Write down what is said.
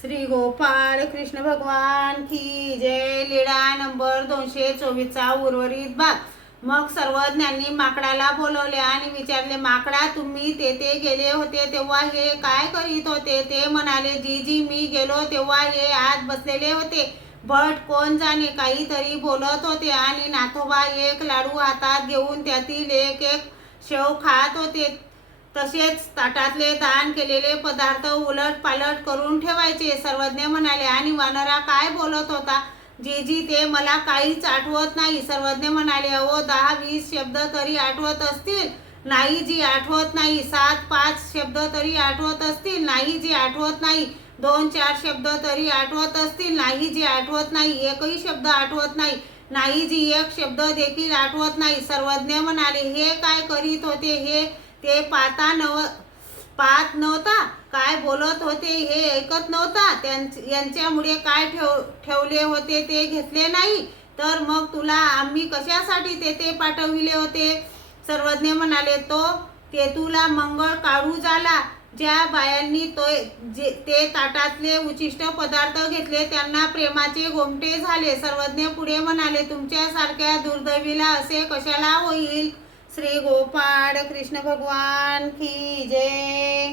श्री गोपाळ कृष्ण भगवान की जय. लीळा नंबर 224चा उर्वरित भाग. मग सर्वज्ञांनी माकडाला बोलवले आणि विचारले, माकडा, तुम्ही तेथे गेले होते तेव्हा हे काय करीत होते? ते म्हणाले, जी मी गेलो तेव्हा हे आत बसलेले होते. भट कोण जाणे काहीतरी बोलत होते आणि नाथोबा एक लाडू हातात घेऊन त्यातील एक एक शेव खात होते. तसेच ताटातले दान केलेले पदार्थ उलट पालट करून ठेवायचे. सर्वज्ञ म्हणाले, आणि वानरा काय बोलत होता? जी ते मला काहीच आठवत नाही. सर्वज्ञ म्हणाले, अहो 10-20 शब्द तरी आठवत असतील. नाही जी आठवत नाही. 7-5 शब्द तरी आठवत असतील. नाही जी आठवत नाही. 2-4 शब्द तरी आठवत असतील. नाही जी आठवत नाही. एकही शब्द आठवत नाही. नाही जी एक शब्द देखील आठवत नाही. सर्वज्ञ म्हणाले, हे काय करीत होते? हे ते पाहत नव्हता? काय बोलत होते हे ऐकत नव्हता? यांच्यामुळे काय ठेवले होते ते घेतले नाही, तर मग तुला आम्ही कशासाठी तेथे पाठविले होते? सर्वज्ञ म्हणाले, ते तुला मंगळ काढू झाला. ज्या बायांनी ते ताटातले उचिष्ट पदार्थ घेतले त्यांना प्रेमाचे गोमटे झाले. सर्वज्ञ पुढे म्हणाले, तुमच्यासारख्या दुर्दैवीला असे कशाला होईल? श्री गोपाळ कृष्ण भगवान की जय.